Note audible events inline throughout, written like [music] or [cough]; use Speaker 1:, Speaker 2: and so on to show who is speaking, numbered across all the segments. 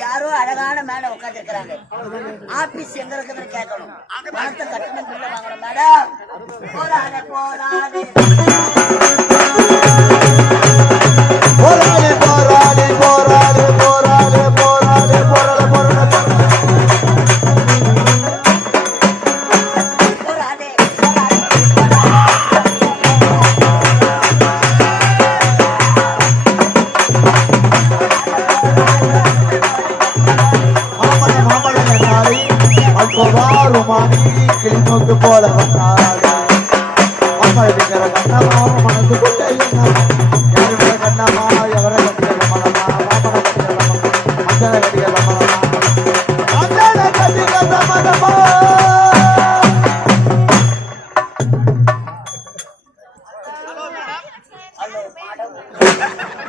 Speaker 1: யாரோ அழகான மேடம் உட்கார்ந்து இருக்கிறாங்க ஆபீஸ் எங்க இருக்குதுன்னு கேட்கணும். பணத்தை கட்டணம் பில்ல வாங்கணும் மேடம் போராட போராடு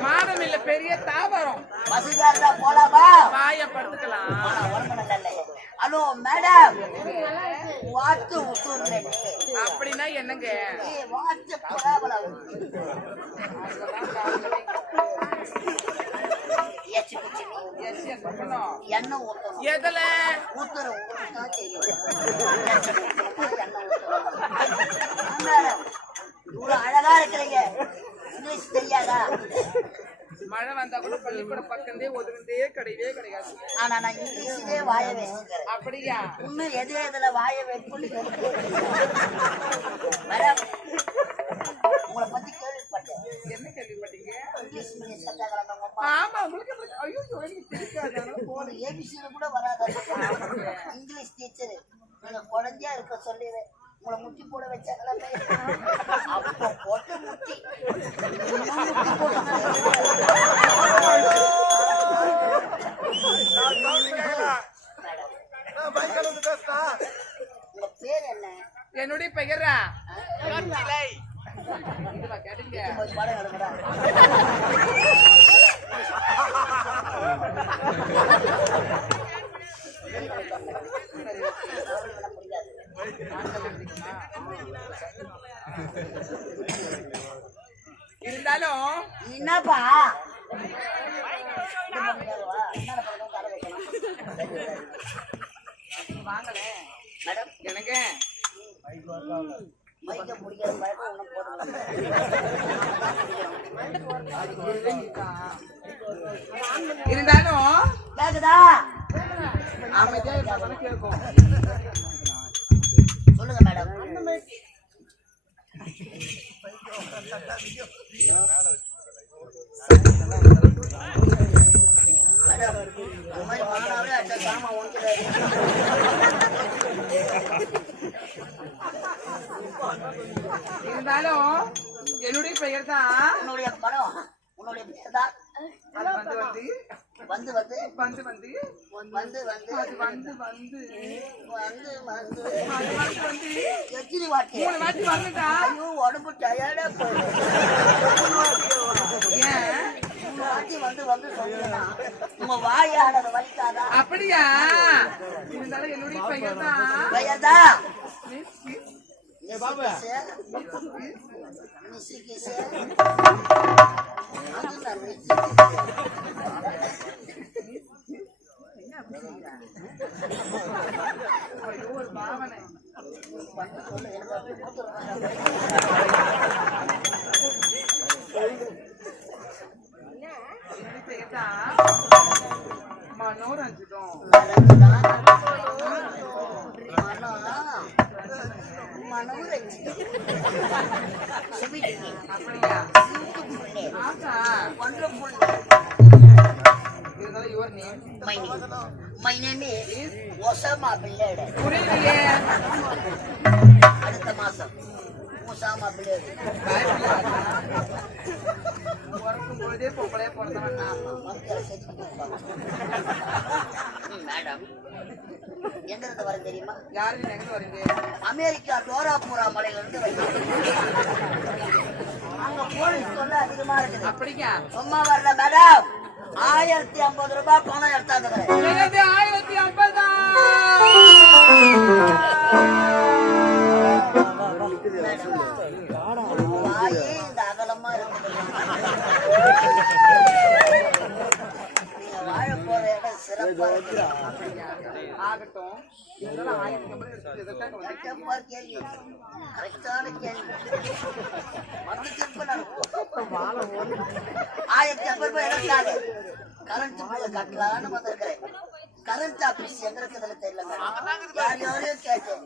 Speaker 2: மாதம் இல்ல பெரிய தாவரம்.
Speaker 1: பசியா இருந்தா போலாமா
Speaker 2: வாய படுத்துக்கலாம்.
Speaker 1: மேடம். வாத்து
Speaker 2: அப்படின்னா என்னங்க?
Speaker 1: வாத்து
Speaker 2: பலாபலம்
Speaker 1: எண்ணெய் ஊத்தணும்.
Speaker 2: எதுல?
Speaker 1: ஊத்துறோம் தெரியும் அழகா இருக்கிறீங்க. இங்கிலீஷ் தெரியாதா
Speaker 2: மழை வந்தா கூட பள்ளிக்கூடம் பக்கந்தே ஒதுங்கந்தே கிடையவே கிடையாது.
Speaker 1: ஆனா நான் இங்கிலீஷ்லயே வாய பேசுகிறேன்
Speaker 2: அப்படியா?
Speaker 1: இன்னும் எது எதுல வாய வைப்புன்னு மேடம் உங்களை பத்தி கேள்விப்பட்டேன்.
Speaker 2: என்ன கேள்விப்பட்டீங்க?
Speaker 1: இங்கிலீஷ் மீடியம் அம்மா
Speaker 2: ஆமா உங்களுக்கு எப்படி- ஐயோ எனக்கு தெரியாது அதனால
Speaker 1: ஒரு
Speaker 2: போனேன்.
Speaker 1: ஏபிசில கூட வராத. English teacher. நீங்க குழந்தையா இருக்க சொல்லி உங்களை முட்டி போட வச்சாங்களா? அப்போ போட்டு முட்டி.
Speaker 2: என்னுடைய பெயரா? கேட்டீங்க.
Speaker 1: முடியாது [laughs] [laughs]
Speaker 2: இருந்தாலும்
Speaker 1: என்னப்பா? மேடம்
Speaker 2: எனக்கு
Speaker 1: மைக்க முடியாத பழக்கம்
Speaker 2: இருந்தாலும் கேட்கும்.
Speaker 1: சொல்லுங்க மேடம்.
Speaker 2: இருந்தாலும் என்னுடைய பெயர் தான்
Speaker 1: உன்னுடைய படம் உன்னுடைய பேர் தான்
Speaker 2: வந்து வந்து.
Speaker 1: வந்து வந்து.
Speaker 2: வந்து வந்து. அது வந்து வந்து.
Speaker 1: வந்து வந்து.
Speaker 2: அது வந்து வந்து.
Speaker 1: எத்தனை வாட்டி.
Speaker 2: மூணு வாட்டி வந்து
Speaker 1: ஐயோ உடம்பு டயர்டா போயிடும் வந்து வாட்டி வந்து வந்து சொல்லுனா உங்க வாயாட வலிக்காதா?
Speaker 2: அப்படியா? இருந்தாலும் என்னுடைய பையன் தான்
Speaker 1: பையன்
Speaker 2: தான் ஏ பாபு
Speaker 1: மிஸ்ஸி கிஸ்
Speaker 2: அது நான் மிஸ்ஸி kiss My name,
Speaker 1: my name is Osama Bin Laden. அடுத்த மாசம். லேடன்
Speaker 2: உறக்கும் பொழுதே பொம்பளையே பிறந்தவன்
Speaker 1: மேடம். எங்க இருந்து வர தெரியுமா?
Speaker 2: யாரு எங்க வரீங்க
Speaker 1: அமெரிக்கா டோராபுரா மலையில இருந்து. அங்க போலீஸ் தொல்லை அதிகமா இருக்குது.
Speaker 2: அப்படிங்க
Speaker 1: சும்மா வரல மேடம். ஆயிரத்தி ஐம்பது ரூபாய் பணம்
Speaker 2: என்னது ஆயிரத்தி ஐம்பதா?
Speaker 1: வாயே இந்த அகலமா இருக்குது நீங்க வாழ போற இடம் சிறப்பா
Speaker 2: ஆகட்டும் ஆயிரத்தி
Speaker 1: கரெக்டான கேள்வி வந்து திரும்ப நான் ஆயிரத்தி ஐம்பது ரூபாய் கரண்ட் கட்டலான்னு வந்திருக்கிறேன். கரண்ட் ஆபீஸ் எங்க இருக்குதுன்னு தெரியல யார் யாரையும் கேட்டேன்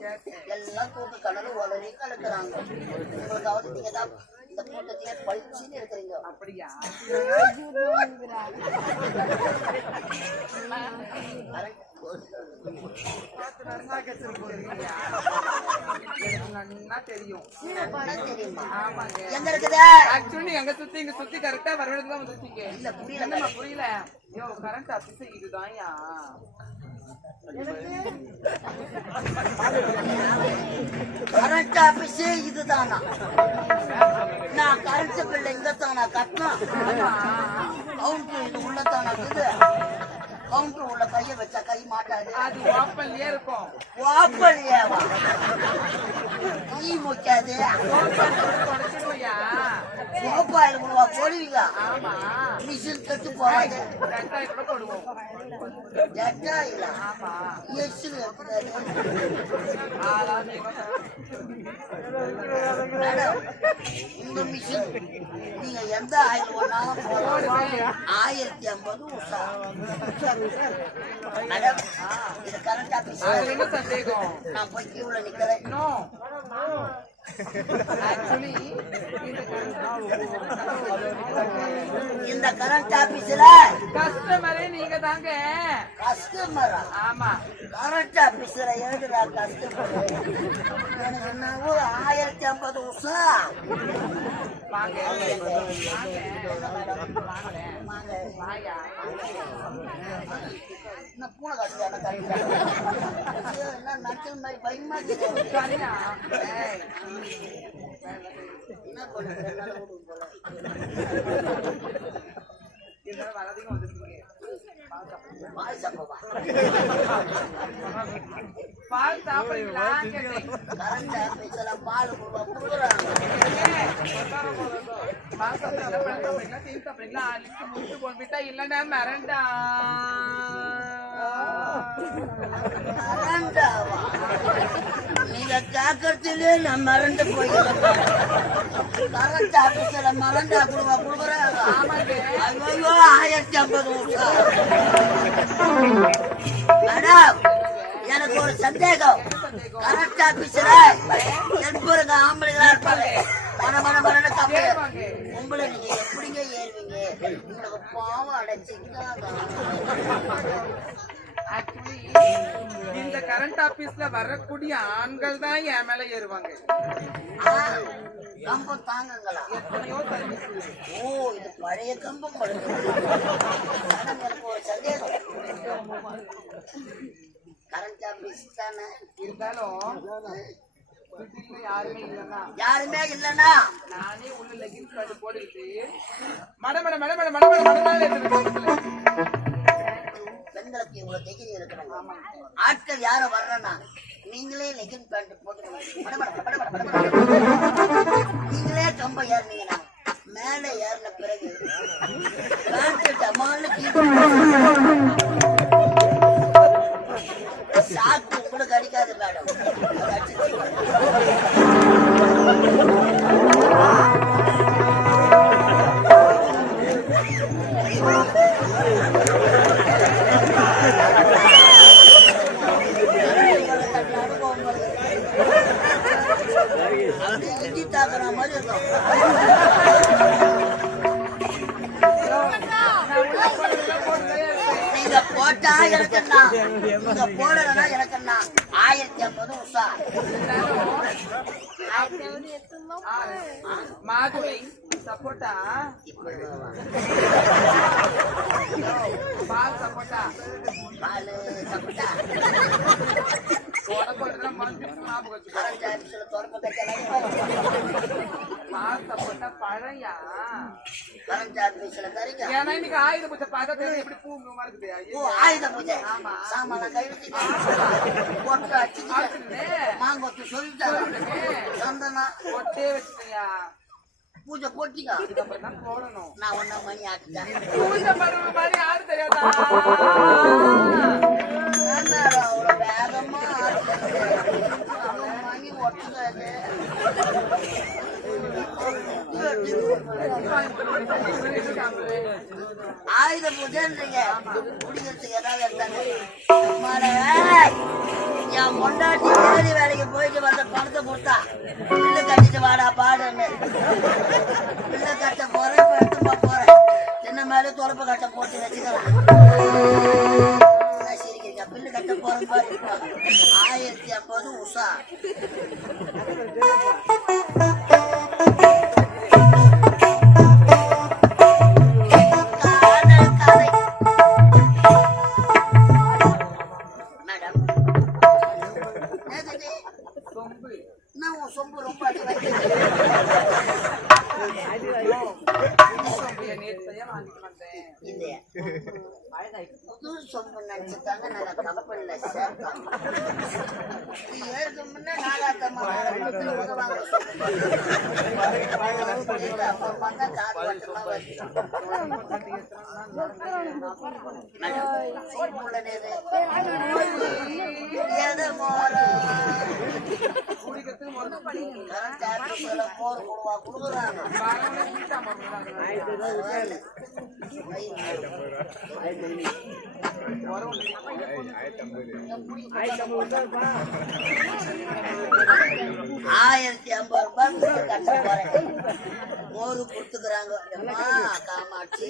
Speaker 1: எல்லாம் தூக்கு கடலும் உடனே கலக்குறாங்க. உங்களுக்காவது நீங்க தான் இந்த கூட்டத்திலே பழிச்சுன்னு இருக்கிறீங்க.
Speaker 2: அப்படியா? தெரியும்
Speaker 1: எங்க இருக்குது?
Speaker 2: ஆக்சுவலி எங்க சுத்தி இங்க சுத்தி கரெக்டா வரவேண்டியது தான் வந்துருக்கீங்க.
Speaker 1: இல்ல புரியல.
Speaker 2: என்னம்மா புரியல? யோ கரண்ட் ஆபீஸ் இதுதான்யா
Speaker 1: கரண்ட் ஆபீஸே இதுதானா? நான் கரண்ட் பில்ல இங்க தானா கட்டணும் கவுண்டர் இது உள்ளதானா இது? கவுண்டர் உள்ள கைய வச்சா கை மாட்டாது.
Speaker 2: அது ஓப்பன்லயே இருக்கும்.
Speaker 1: வாப்பலியேவா கை முக்காது. கோப்பாயில் உருவா போடுவீங்க.
Speaker 2: ஆமா.
Speaker 1: மிஷின் கட்டு போகாது.
Speaker 2: ரெண்டாயிரம் ரூபாய் போடுவோம்.
Speaker 1: ஜட்டா இல்ல
Speaker 2: ஆமா.
Speaker 1: எஸ்ஸுல இருக்கிறாரு
Speaker 2: ஆளாவது
Speaker 1: மேடம் உங்க மிஷின் நீங்க எந்த ஆயில் வேணாலும் ஆயிரத்தி ஐம்பது உஷா
Speaker 2: சந்தேகம்?
Speaker 1: நான் போய் கியூல நிக்கிறேன்.
Speaker 2: இந்த
Speaker 1: இந்த கரண்ட் ஆபீஸ்ல
Speaker 2: கஸ்டமரே நீங்க தாங்க.
Speaker 1: கஸ்டமரா
Speaker 2: ஆமா.
Speaker 1: கரண்ட் ஆபீஸ்ல எழுதுறா கஸ்டமர் எனக்கு என்னவோ ஆயிரத்தி ஐம்பது
Speaker 2: வாங்க. வாயா
Speaker 1: என்ன பூனை கருத்து என்ன நச்சல் மாதிரி பயமா இருக்குது பால்
Speaker 2: பால் மிரண்டா
Speaker 1: நீங்க கேட்கறதுலயே நான் மறந்து போயிருக்கேன் மறந்தா கொடுவா கொடுக்குறாங்க ஐயோ ஆயிரத்தி ஐம்பது மேடம் எனக்கு ஒரு சந்தேகம். கரெக்ட் ஆபீஸ்ல என்பருங்க ஆம்பளைங்களா இருப்பாங்க. மன மன மன உங்களை நீங்க எப்படிங்க ஏறுவீங்க? உங்களுக்கு பாவம் அடைச்சிங்க
Speaker 2: இந்த கரண்ட் ஆபீஸ்ல வரக்கூடிய ஆண்கள் தான் என் மேல ஏறுவாங்க
Speaker 1: கம்பம் தாங்குங்களா
Speaker 2: எத்தனையோ சர்வீஸ்
Speaker 1: ஓ இது பழைய கம்பம் படுது எனக்கு ஒரு சந்தேகம் கரண்ட் ஆபீஸ் தானே
Speaker 2: இருந்தாலும் யாருமே இல்லைன்னா
Speaker 1: யாருமே இல்லைன்னா
Speaker 2: நானே உள்ள லெகின்ஸ் கார்டு போட்டுக்கிட்டு மட மட மட மட
Speaker 1: பெண்களுக்கு இவ்வளவு தைரியம் இருக்கணும் ஆட்கள் யாரும் வர்றனா நீங்களே லெகின் பேண்ட் போட்டுக்கணும் பட பட பட பட பட பட. நீங்களே கம்ப ஏறினீங்கன்னா மேல ஏறின பிறகு சாக்கு மேடம் அது அடிச்சிச்சு. அனுபவம் வருது. தாக்குற மாதிரி நீங்க போட்டா எனக்கு என்ன? நீங்க போடலன்னா எனக்கு என்ன? ஆயிரத்தி ஐம்பது உஷா.
Speaker 2: ஆறு. மாதுளை சப்போட்டா. பால் சப்போட்டா?
Speaker 1: பாலு சப்பட்டா.
Speaker 2: உடம்பு இதெல்லாம் மறந்து ஞாபகம் வச்சுக்கோ
Speaker 1: கரண்ட் ஆபீஸ்ல தொடர்பு கட்டலாம்
Speaker 2: பால் சப்போட்டா பழையா ஏன்னா இன்னைக்கு ஆயுத பூஜை தெரியும் எப்படி பூ மறக்குது?
Speaker 1: ஓ ஆயுத பூஜை.
Speaker 2: ஆமா.
Speaker 1: சாமான கை மாங்கொத்து சொல்லிட்டாங்க. சந்தனா.
Speaker 2: ஒட்டே வச்சுட்டியா?
Speaker 1: பூஜை
Speaker 2: தான் போடணும்.
Speaker 1: நான் ஒன்னா மணி ஆக்கிட்டேன்
Speaker 2: பூஜை பருவ மாதிரி யாரு தெரியாதா?
Speaker 1: வேகமா? ஆயுத பூஜைன்றீங்க குடிக்கிறதுக்கு ஏதாவது என் பொண்டாட்டி ஏறி வேலைக்கு போயிட்டு வந்த பணத்தை கொடுத்தா. பிள்ளை கட்டிட்டு வாடா பாடுன்னு. பிள்ளை கட்ட போறேன் எடுத்துப்பா போறேன். என்ன மேலே தொலைப்பு கட்ட போட்டு வச்சுக்கலாம் பில்லு கட்ட போறேன் மாதிரி ஆயிரத்தி ஐம்பது உஷா இல்லையா? புது சொம்பு நினைச்சுட்டாங்க நாங்க கப்பல்ல சேர்த்தோம் இது காது வருது. கொடுக்குறாங்க ஆயிரத்தி ஐம்பது ரூபாய் கட்ட போறேன். மோரு கொடுத்துக்கிறாங்க. காப்பாத்தணும் காமாட்சி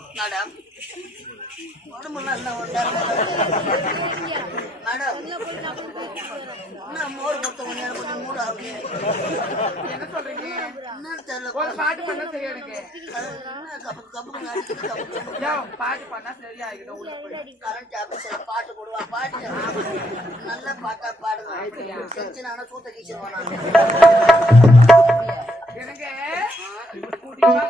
Speaker 1: மேடம். உடம்புல என்ன ஒன்றாரு மேடம்? என்ன மோர் கொடுத்த நேரம் கொஞ்சம் மூடு ஆகுது
Speaker 2: என்ன சொல்றீங்க?
Speaker 1: என்னன்னு தெரியல.
Speaker 2: ஒரு பாட்டு பண்ணா சரியா எனக்கு.
Speaker 1: என்ன கப்பு கப்பு
Speaker 2: பாட்டு பண்ணா சரியாகிடும் உள்ள போய்.
Speaker 1: கரண்ட் ஆபீஸ்ல பாட்டு கொடுவா பாட்டு. நல்ல பாட்டா பாடுங்க சூத்த கீச்சிருவான்.
Speaker 2: எனக்கு குடிமா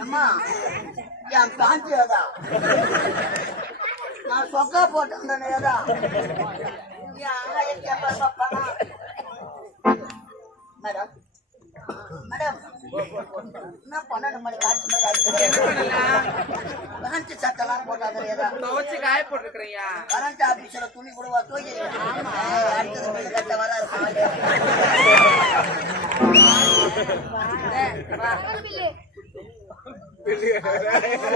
Speaker 1: அம்மா என் பேண்ட் ஏதா நான் சொக்கா போட்டேன் ஏதா என் ஆயிரத்தி என்ன பன்னெண்டு மணி காட்சி மாதிரி ஆயிடுச்சு கரண்ட் சட்டெல்லாம் போட்டாங்க ஏதா.
Speaker 2: துவச்சு காய போட்டுருக்கிறையா
Speaker 1: கரண்ட் ஆபீஸ்ல துணி கூட தூக்கி அடுத்தது பில்லு கட்ட வராது. நீங்க நீங்க உள்ள
Speaker 2: சேர்த்து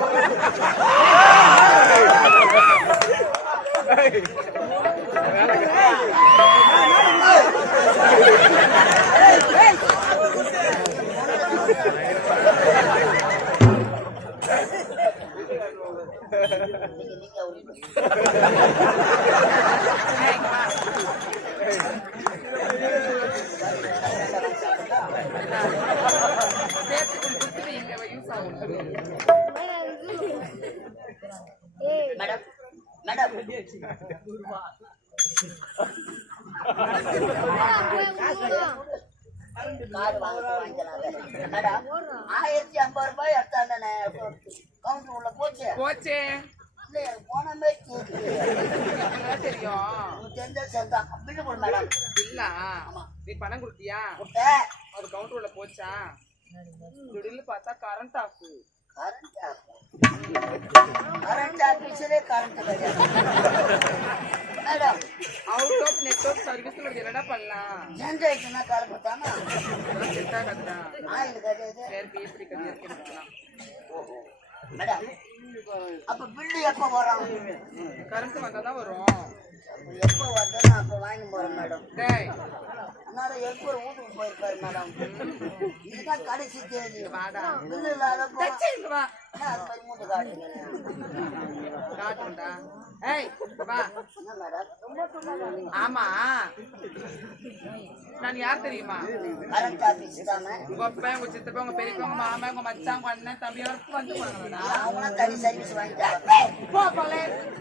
Speaker 2: கொடுத்துட்டு இங்க யூஸ் ஆகும்
Speaker 1: மேடம் மேடம் கார் வாங்க வாங்கிக்கலாங்க மேடம் ஆயிரத்தி ஐம்பது ரூபாய் எடுத்தாண்டனே கவுண்டர் உள்ள போச்சு.
Speaker 2: போச்சே.
Speaker 1: இல்ல எனக்கு போன மாதிரி தெரியுது
Speaker 2: எனக்கு தெரியும்.
Speaker 1: உங்களுக்கு தெரிஞ்சா சேர்ந்தா பில்லு கொடு மேடம்.
Speaker 2: இல்ல. நீ பணம் கொடுத்தியா?
Speaker 1: கொடுத்த.
Speaker 2: அது கவுண்டர் உள்ள போச்சா? திடீர்னு பார்த்தா கரண்ட் ஆஃப்
Speaker 1: கரண்ட் கரண்ட் ஆபீஸரே கரண்ட் கிடையாது
Speaker 2: அவுட் ஆஃப் நெட்வொர்க் சர்வீஸ் என்னடா பண்ணலாம்?
Speaker 1: சேஞ்ச் ஆயிடுச்சுன்னா கால் கொடுத்தானா
Speaker 2: செட்டா கட்டுறான்
Speaker 1: ஆயில் கிடையாது
Speaker 2: சரி பேசி கட்டி இருக்கலாம்
Speaker 1: மேடம் அப்ப பில்லு எப்போ வரும்?
Speaker 2: கரண்ட் வந்தா தான் வரும்.
Speaker 1: எப்போ வருதுன்னு அப்போ வாங்கி போறேன் மேடம். அதனால எப்போ வீட்டுக்கு போயிருப்பாரு மேடம்? இதுதான் கடைசி தேதி. பில்லு இல்லாத மூட்டு காட்டுங்க.
Speaker 2: காட்டுண்டா. ஆமா. நான் யார் தெரியுமா? உங்க அப்பா உங்க சித்தப்பா உங்க பெரியப்பா உங்க மாமா உங்க மச்சான் உங்க அண்ணன் தம்பி வரைக்கும் வந்து
Speaker 1: சர்வீஸ்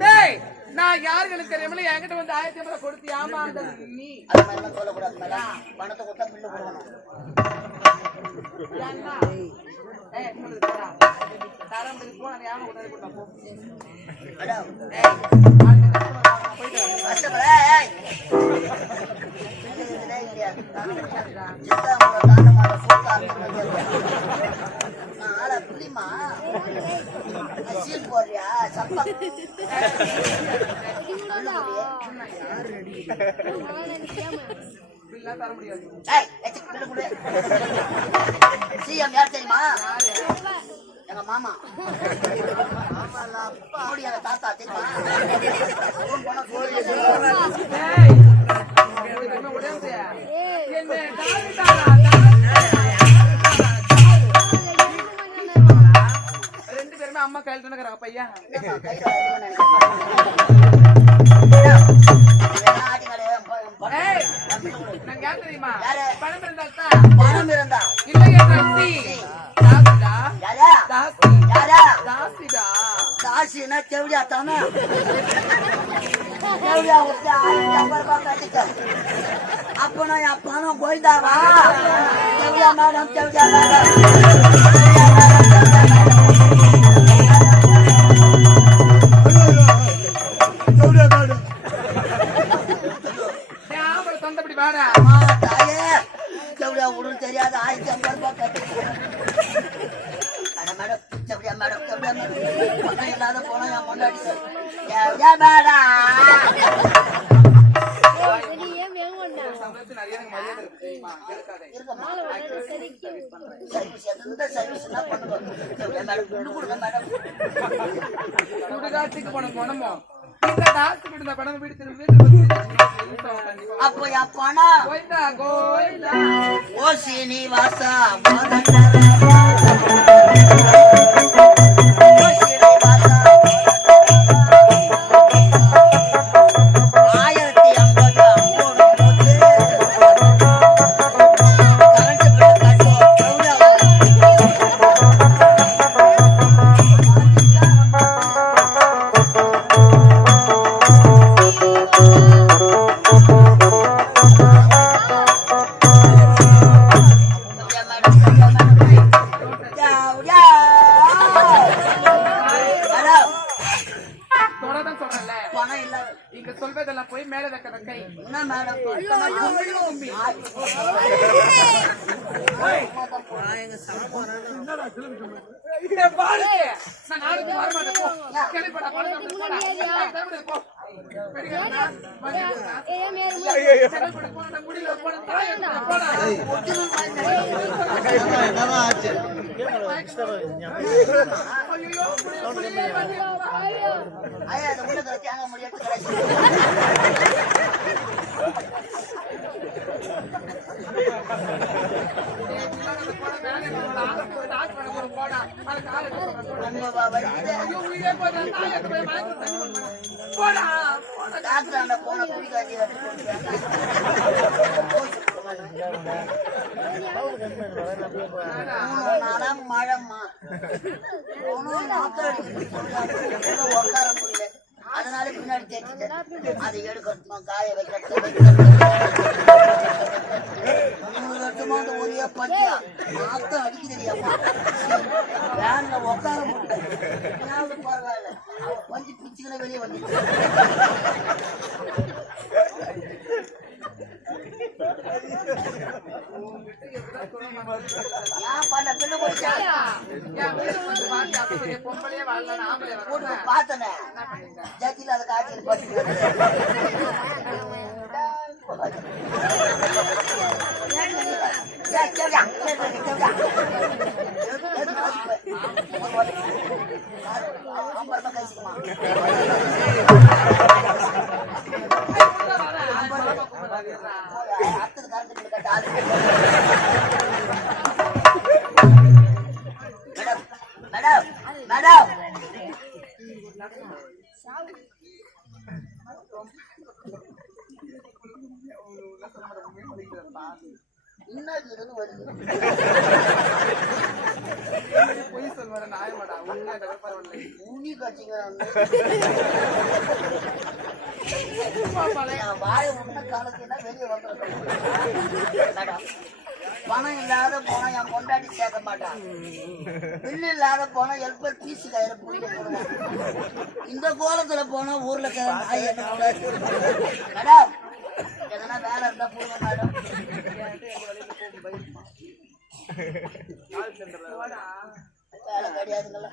Speaker 2: டேய் நான் யாருக்கு எனக்கு என்கிட்ட வந்து ஆயிரத்தி ஐம்பது கொடுத்து ஏமாந்த நீ
Speaker 1: அது மாதிரி சொல்லக்கூடாது பணத்தை கொடுத்தா பில்லு கொடுக்கணும்
Speaker 2: ஏய், உங்களுக்கு தரா. தரேன் கொடுத்தா போ.
Speaker 1: யார் தெரியுமா எங்க மாமா மோடி தாத்தா தெரியுமா
Speaker 2: ரெண்டு பேருமே அம்மா கையில் தானே அப்பையா பையன் நாங்க யார் தெரியுமா? பணம்
Speaker 1: இருந்தா
Speaker 2: இல்லை என்றால் சி. தாசிடா.
Speaker 1: யாரா?
Speaker 2: தாசி.
Speaker 1: யாரா?
Speaker 2: தாசிடா.
Speaker 1: காசுனா தேவடியா தானே? தேவடியா விட்டு ஆயிரத்தி ஐம்பது ரூபாய் கட்டிட்டேன் அப்ப நான் என் பணம் கோயிந்தாவா மேடம் தேவடியா மேடம். அம்மா தாயே தேவடியா விடும் தெரியாது ஆயிரத்தி ஐம்பது ரூபாய் கட்டிட்டேன் அட மேடம் தேவடியா மேடம் தேவடியா மேடம் பணம் இல்லாத போனா என் முன்னாடி தேவடியா மேடம்
Speaker 2: போன விடுந்த பணம்
Speaker 1: ஓ சீனிவாசா மதன [laughs] [laughs] முடியாது
Speaker 2: போடா, போடா,
Speaker 1: போன உட்கார முடியல அதனால பின்னாடி தேய்ச்சிட்டேன். அதை எடுக்கணுமா காய வைக்கிறது ஒரே பட்டியா மாத்தம் அடிக்குது அம்மா வேன்ல உட்கார முடியல பரவாயில்ல. கொஞ்சம் பிச்சுக்கின வெளியே வந்துச்சு ஏன் பண்ண பிள்ளை போயிட்டா
Speaker 2: என் வீடு வந்து பாத்தி, அப்ப ஒரு பொம்பளையே வாழலாம், ஆம்பளையே
Speaker 1: போட்டு
Speaker 2: வரலாம்.
Speaker 1: பார்த்தனே
Speaker 2: பொய் [laughs] சொல்வாரு, நியாயமாடா. உண்மை பரவாயில்லை.
Speaker 1: ஊனி கட்சிங்க. வாழை உண்ண காலத்துல வெளியே வந்துடும் பணம் இல்லாத போனா என் கொண்டாடி சேர்க்க மாட்டான் பில்லு இல்லாத போனா ஹெல்பர் பீசு கயிறு புரிய போடுவான் இந்த கோலத்துல போனா ஊர்ல இருக்கிற நாய் என்ன மேடம் எதனா வேலை இருந்தா போடுங்க மேடம். வேலை கிடையாதுங்களா?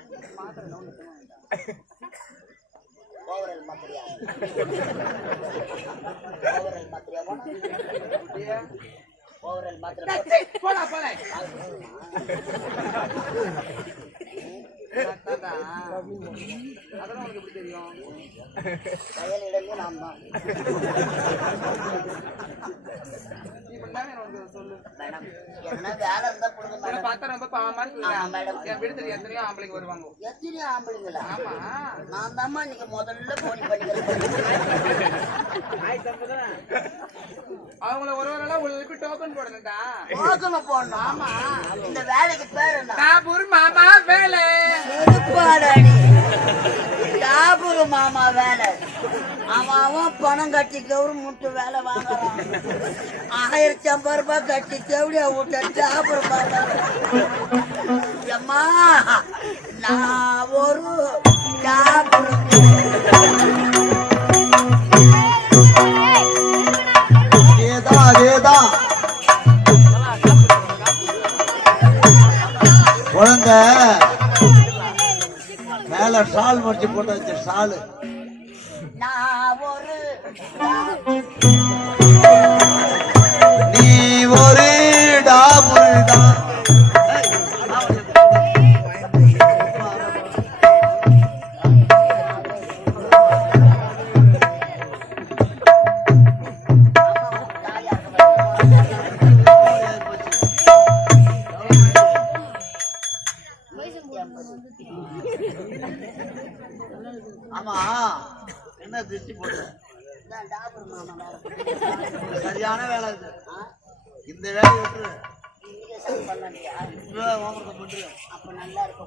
Speaker 1: ஓவரல் மாத்திரையா ஓவரல் மாத்திரையா ஓவரல் மாத்திரை போட்டு
Speaker 2: டேய், போடா போல அதெல்லாம் உனக்கு எப்படி தெரியும்? இப்ப தானே பார்த்தா ரொம்ப பாவமா. இருக்கு என் வீடு தெரியும் எத்தனையோ ஆம்பளைங்க வருவாங்க.
Speaker 1: எத்தனை ஆம்பளைங்களா?
Speaker 2: ஆமா.
Speaker 1: நான் தாம்மா இன்னைக்கு முதல்ல போனி பண்ணிக்கிறேன்.
Speaker 2: அவங்கள ஒரு ஒரு நாளா உங்களுக்கு டோக்கன் போடணும்டா.
Speaker 1: போகணும் போடணும். ஆமா. இந்த வேலைக்கு பேர் என்ன?
Speaker 2: டாபூர் மாமா வேலை.
Speaker 1: செருப்பாடடி மாமா வேலை. அவன் பணம் கட்டி கவுரு முட்டு வேலை வாங்குறான். ஆயிரத்தி ஐம்பது ரூபாய் கட்டி கவுடியா விட்ட டாபுரு மாமா அம்மா நான் ஒரு
Speaker 3: குழந்தை. மேல ஷால் முடிச்சு போட்டு வச்ச ஷாலு.
Speaker 1: நான் ஒரு
Speaker 3: நீ ஒரு டாபுல் தான்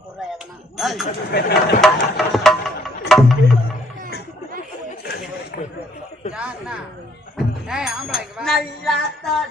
Speaker 1: நல்லா எதனா நல்லா தான்